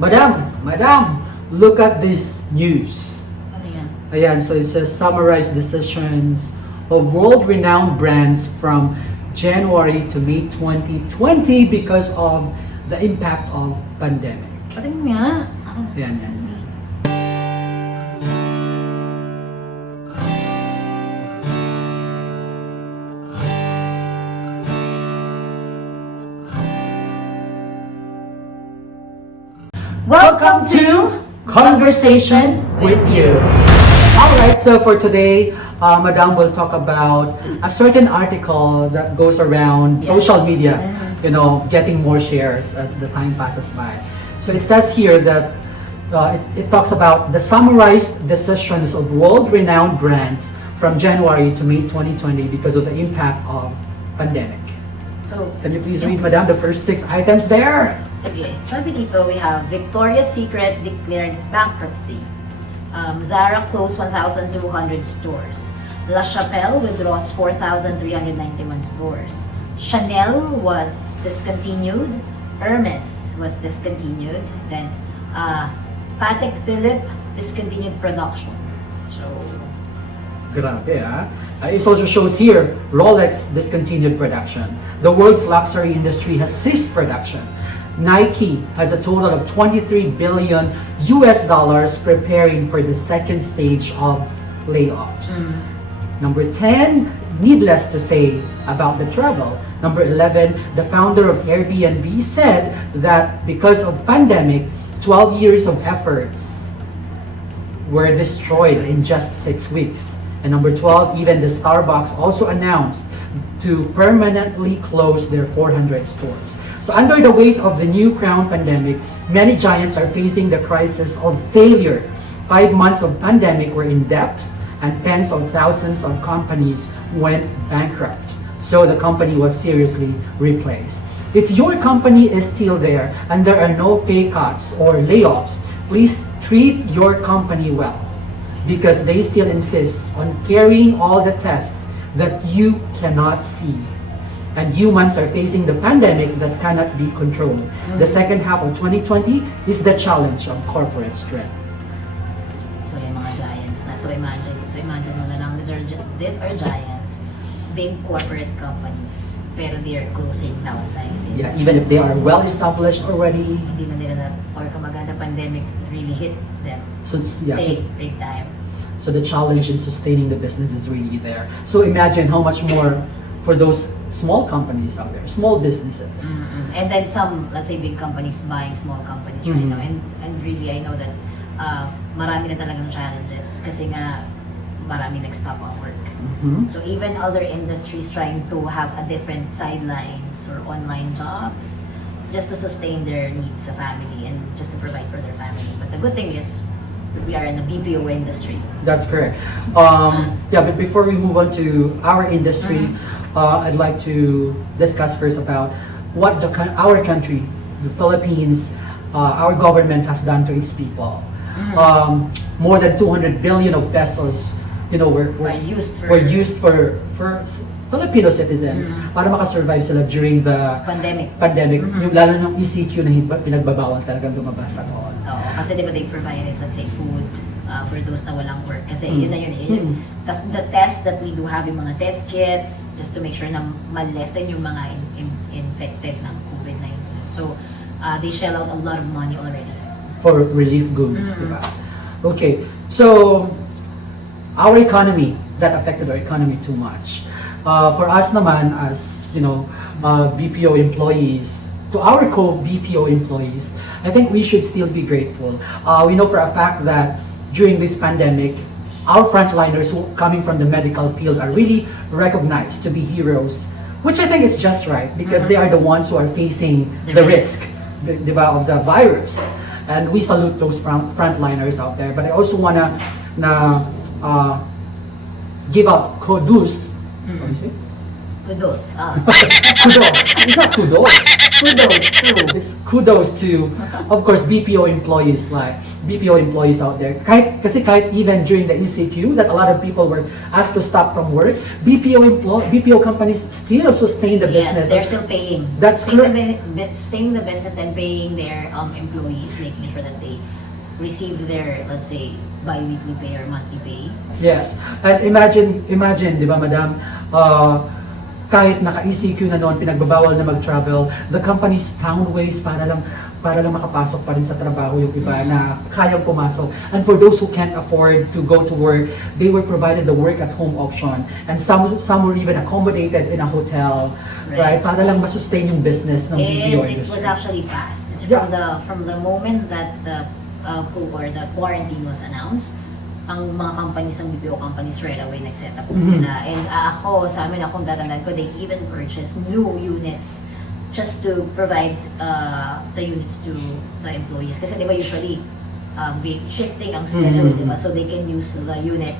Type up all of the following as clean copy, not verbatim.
Madam, look at this news. Ano yan? Ayan, so it says summarize decisions of world-renowned brands from January to May 2020 because of the impact of pandemic. Patingin nga. Ayan, yan. Welcome to Conversation with you. Alright, so for today, Madam will talk about a certain article that goes around social media, getting more shares as the time passes by. So it says here that it talks about the summarized decisions of world-renowned brands from January to May 2020 because of the impact of pandemic. So, Can you please read, Madam, the first 6 items there? sige, sabi dito, we have Victoria's Secret declared bankruptcy. Zara closed 1,200 stores. La Chapelle withdraws 4,391 stores. Chanel was discontinued. Hermes was discontinued. Then, Patek Philippe discontinued production. So, Grabe, ah. It also shows here, Rolex discontinued production. The world's luxury industry has ceased production. Nike has a total of 23 billion US dollars preparing for the second stage of layoffs. Number 10, needless to say about the travel. Number 11, the founder of Airbnb said that because of pandemic, 12 years of efforts were destroyed in just 6 weeks. And number 12, even the Starbucks also announced to permanently close their 400 stores. So under the weight of the new crown pandemic, many giants are facing the crisis of failure. 5 months of pandemic were in debt and tens of thousands of companies went bankrupt. So the company was seriously replaced. If your company is still there and there are no pay cuts or layoffs, please treat your company well, because they still insist on carrying all the tests that you cannot see. And humans are facing the pandemic that cannot be controlled. The second half of 2020 is the challenge of corporate strength. so yung mga giants na. So imagine mo na lang, these are giants, big corporate companies, pero they are closing, downsizing. Yeah, even if they are well established already. Hindi na nila or kumaganda pandemic really hit them. So Big time. so the challenge in sustaining the business is really there. So imagine how much more for those small companies out there, small businesses. And then some, let's say, big companies buying small companies right now. And really, I know that marami na talagang challenges kasi nga marami nag-stop ang work. So even other industries trying to have a different sidelines or online jobs just to sustain their needs sa family and just to provide for their family. But the good thing is, we are in the BPO industry. That's correct. But before we move on to our industry, I'd like to discuss first about what our country, the Philippines, our government has done to its people. More than 200 billion of pesos, were used for Filipino citizens para makasurvive sila during the pandemic. Yung lalo ng ECQ na pinagbabawal talagang lumabas at all. Oo, kasi di ba they provided, let's say, food for those na walang work. Kasi yun. Tas the test that we do have, yung mga test kits, just to make sure na ma-lessen yung mga infected ng COVID-19. So, they shell out a lot of money already. For relief goods, diba? Okay, so our economy, that affected our economy too much. For us naman as, BPO employees, to our co-BPO employees, I think we should still be grateful. We know for a fact that during this pandemic, our frontliners coming from the medical field are really recognized to be heroes, which I think is just right because they are the ones who are facing the risk diba, of the virus. And we salute those frontliners out there. But I also wanna give out kudos. What do you say? Kudos. Kudos. It's not kudos. kudos to, of course, BPO employees out there. Kahit even during the ECQ that a lot of people were asked to stop from work, BPO companies still sustain the business. Yes, they're still paying. That's correct. Sustaining the business and paying their employees, making sure that they receive their, let's say, bi-weekly pay or monthly pay. Yes. And imagine, di ba, madam, kahit naka-ECQ na noon, pinagbabawal na mag-travel, the companies found ways para lang makapasok pa rin sa trabaho yung iba na kayang pumasok. And for those who can't afford to go to work, they were provided the work at home option. And some were even accommodated in a hotel, right? Para lang masustain yung business ng BPO industry. It was actually fast. It's from the moment that the quarantine was announced, ang mga companies, ang BPO companies right away nag-set up sila. And sa amin, akong daranan ko, they even purchased new units just to provide the units to the employees. Kasi di ba usually, shifting ang schedules, di ba? So they can use the unit.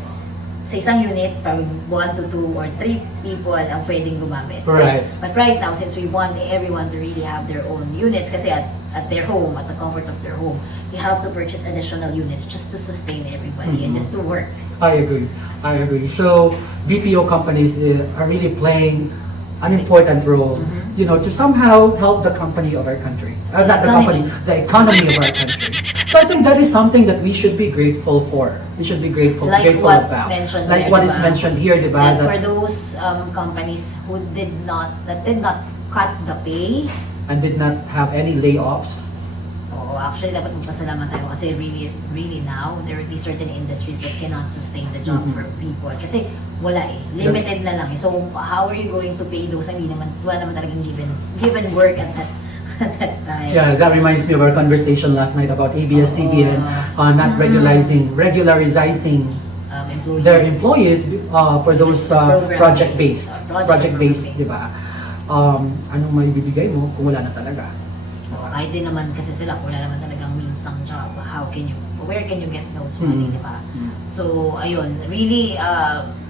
Sa isang unit, parang 1 to 2 or 3 people ang pwedeng gumamit. Right. But right now, since we want everyone to really have their own units, kasi at their home, at the comfort of their home, you have to purchase additional units just to sustain everybody and just to work. I agree. So BPO companies are really playing an important role, to somehow help the company of our country. The economy of our country. So I think that is something that we should be grateful for. We should be grateful about. Like what is mentioned here, diba? That for those companies who did not cut the pay and did not have any layoffs. Actually, dapat magpasalamat tayo kasi really now, there will be certain industries that cannot sustain the job for people. Kasi wala limited na lang. So, how are you going to pay those? Wala naman talagang given work at that time. Yeah, that reminds me of our conversation last night about ABS-CBN not regularizing their employees for those project-based, di ba? Anong maibibigay mo kung wala na talaga? Kahit din naman kasi sila, wala naman talagang means ng job. Where can you get those money, di ba? So, ayun, really,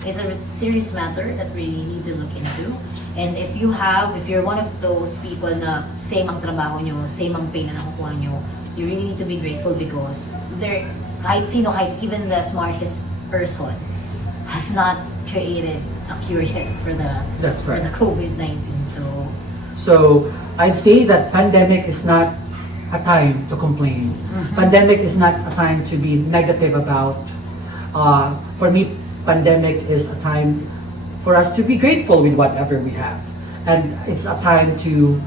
it's a serious matter that we need to look into. And if you're one of those people na same ang trabaho nyo, same ang pay na nakukuha nyo, you really need to be grateful because kahit even the smartest person has not created a cure yet for the COVID-19. So I'd say that pandemic is not a time to complain. Pandemic is not a time to be negative about. For me, pandemic is a time for us to be grateful with whatever we have. And it's a time to,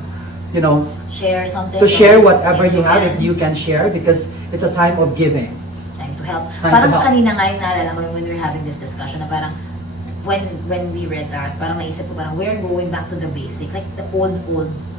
share something. To share whatever you have if you can share because it's a time of giving. Time to help. Parang kanina nga yung naalala ko when we were having this discussion na parang when we read that, parang naisip ko we're going back to the basic, like the old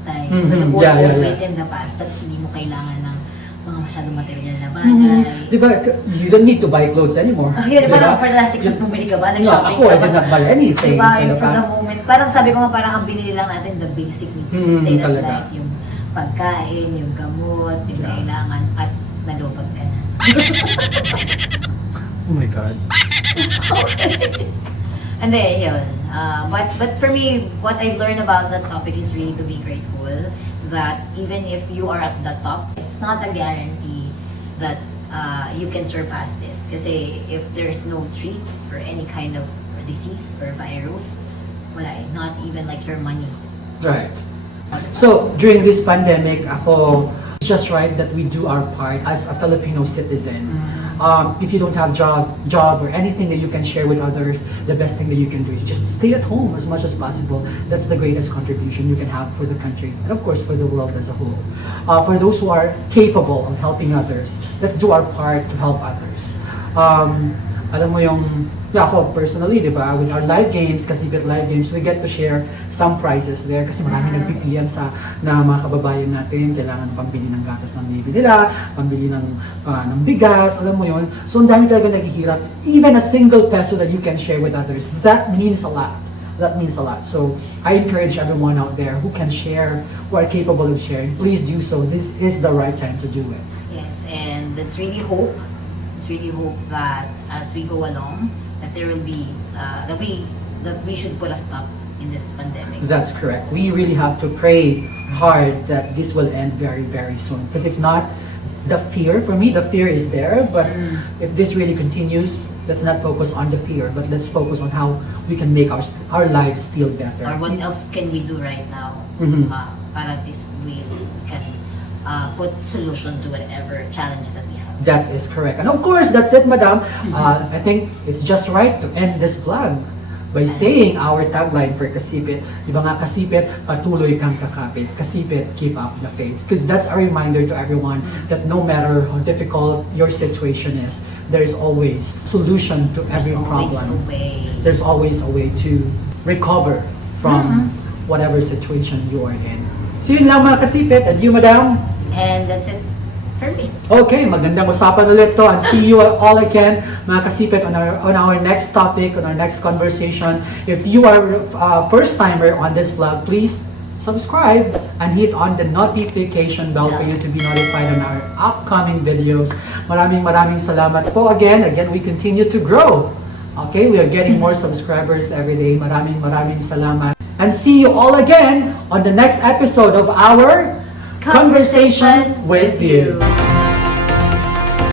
times, the old ways in the past that hindi mo kailangan ng mga masyadong material na bagay. Diba, you don't need to buy clothes anymore. Parang for the last 6 months bumili ka ba? Nag-shopping I did not buy anything for the moment. Parang sabi ko parang ang binili lang natin the basic needs to sustain us like yung pagkain, yung gamot, yung kailangan at nalupag ka na. Oh my God. And then, yun. But for me, what I've learned about that topic is really to be grateful that even if you are at the top, it's not a guarantee that you can surpass this. Kasi if there's no treat for any kind of disease or virus, wala not even like your money. Right. So, during this pandemic, it's just right that we do our part as a Filipino citizen. If you don't have job or anything that you can share with others, the best thing that you can do is just stay at home as much as possible. That's the greatest contribution you can have for the country and of course for the world as a whole. For those who are capable of helping others, let's do our part to help others. Alam mo ako personally, di ba, with our live games, kasi with live games, we get to share some prizes there kasi marami nagpipilian na mga kababayan natin, kailangan pambili ng gatas ng baby nila, pambili ng bigas, alam mo yun. So, ang dami talaga naghihirap. Even a single peso that you can share with others, that means a lot. That means a lot. So, I encourage everyone out there who can share, who are capable of sharing, please do so. This is the right time to do it. Yes, and let's really hope that as we go along, that there will be that we should put a stop in this pandemic. That's correct. We really have to pray hard that this will end very, very soon. Because if not, the fear, for me, the fear is there. But if this really continues, let's not focus on the fear, but let's focus on how we can make our lives feel better. Or what else can we do right now para at least we can put solution to whatever challenges that we have. That is correct. And of course, that's it, Madam. I think it's just right to end this vlog by saying our tagline for Kasipit. Diba nga, Kasipit, patuloy kang kakapit. Kasipit, keep up the faith. Because that's a reminder to everyone that no matter how difficult your situation is, there is always solution to every problem. There's always a way to recover from whatever situation you are in. So yun lang mga Kasipit, and you, Madam? And that's it for me. Okay, magandang usapan ulit to, and see you all again mga Kasipit on our next topic, on our next conversation. If you are first timer on this vlog, please subscribe and hit on the notification bell for you to be notified on our upcoming videos. Maraming salamat po again. Again, we continue to grow. Okay, we are getting more subscribers every day. Maraming salamat. And see you all again on the next episode of our Conversation with You.